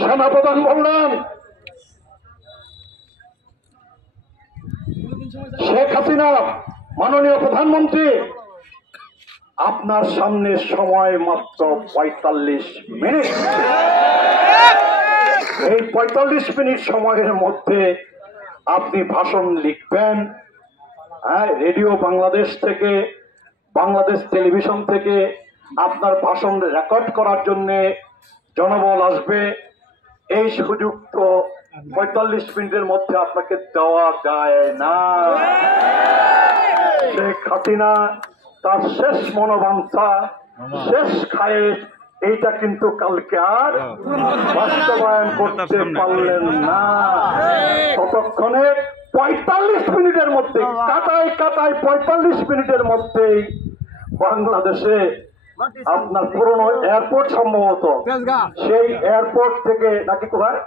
সেনাপ্রধান বললেন শেখ হাসিনা মাননীয় প্রধানমন্ত্রী আপনার সামনে সময় মাত্র ৪৫ মিনিট। এই ৪৫ মিনিট সময়ের মধ্যে আপনি ভাষণ লিখবেন। রেডিও বাংলাদেশ থেকে, বাংলাদেশ টেলিভিশন থেকে আপনার ভাষণ রেকর্ড করার জন্য জনবল আসবে। এই সুযোগ তো ৪৫ মিনিটের মধ্যে আপনাকে দেওয়া যায় না। শেখ হাসিনা তার শেষ মনোবাঞ্ছা, শেষ খায়েশ, এইটা কিন্তু কালকে আর বাস্তবায়ন করতে পারলেন না। ততক্ষণে ৪৫ মিনিটের মধ্যে, কাটায় ৪৫ মিনিটের মধ্যেই বাংলাদেশে আপনার পুরনো এয়ারপোর্ট, সম্ভবত সেই এয়ারপোর্ট থেকে নাকি কোথায়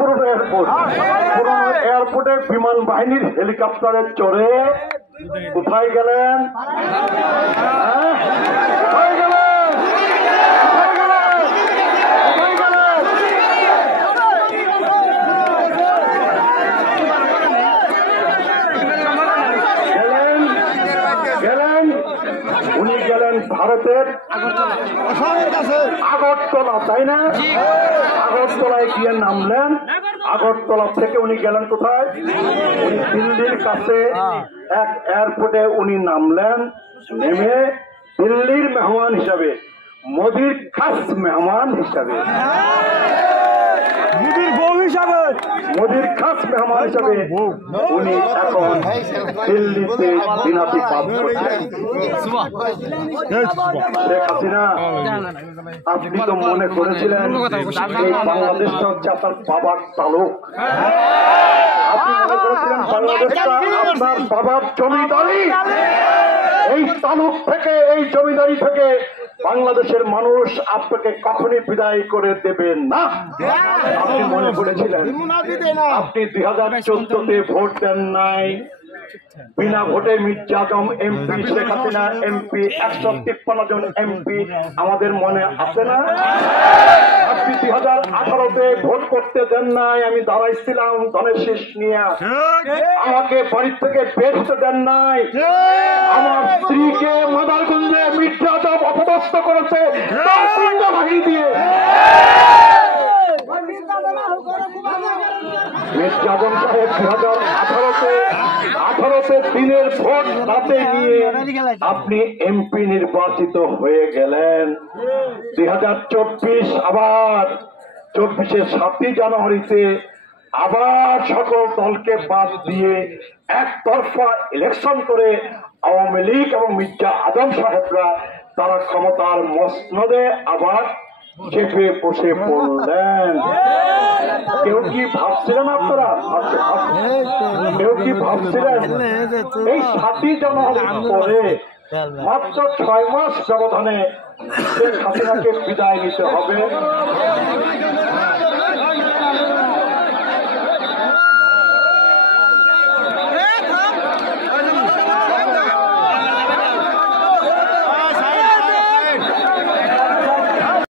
পুরনো এয়ারপোর্ট, পুরনো এয়ারপোর্টে বিমান বাহিনীর হেলিকপ্টারে চড়ে কোথায় গেলেন? কোথায় গেলেন? উনি গেলেন ভারতের আগরতলা, তাই না? আগরতলায় গিয়ে নামলেন। আগরতলা থেকে উনি গেলেন কোথায়? উনি দিল্লির কাছে এক এয়ারপোর্টে উনি নামলেন। নেমে দিল্লির মেহমান হিসাবে, মোদির খাস মেহমান হিসাবে, মোদির খাস মেহমান হিসাবে উনি এখন দিল্লিতে দিনাতিপাত করছেন। শেখ হাসিনা, আপনি তো মনে করেছিলেন এই বাংলাদেশটা হচ্ছে আপনার বাবার তালুক। আপনি মনে করেছিলেন বাংলাদেশটা আপনার বাবার জমিদারি। এই তালুক থেকে, এই জমিদারি থেকে বাংলাদেশের মানুষ আপনাকে কখনই বিদায় করে দেবে না। আপনি মনে করেছিলেন, আপনি 2014-তে ভোট দেন নাই, বিনা ভোটে মির্জা আজম এমপি, শেখ হাসিনা এমপি, 153 জন এমপি আমাদের মনে আছে না? আপনি 2018-তে ভোট করতে দেন নাই, আমি দাঁড়াইছিলাম ধনের শীষ নিয়ে, আমাকে বাড়ির থেকে বের হতে দেন নাই, আমার স্ত্রীকে মাদারগঞ্জে মির্জা আজম অপদস্থ করেছে বাহিনী দিয়ে। মির্জা আজম সাহেব 2018-তে দিনের ভোট রাতে নিয়ে আপনি এমপি নির্বাচিত হয়ে গেলেন। 2024 আবার 24-এর 7 জানুয়ারিতে আবার সকল দলকে বাদ দিয়ে একতরফা ইলেকশন করে আওয়ামী লীগ এবং মির্জা আজম সাহেবরা তারা ক্ষমতার মসনদে আবার চেপে বসে পড়লেন। কেউ কি ভাবছিলেন, আপনারা কেউ কি ভাবছিলেন এই 7 জানুয়ারি পরে মাত্র 6 মাস ব্যবধানে শেখ হাসিনাকে বিদায় নিতে হবে?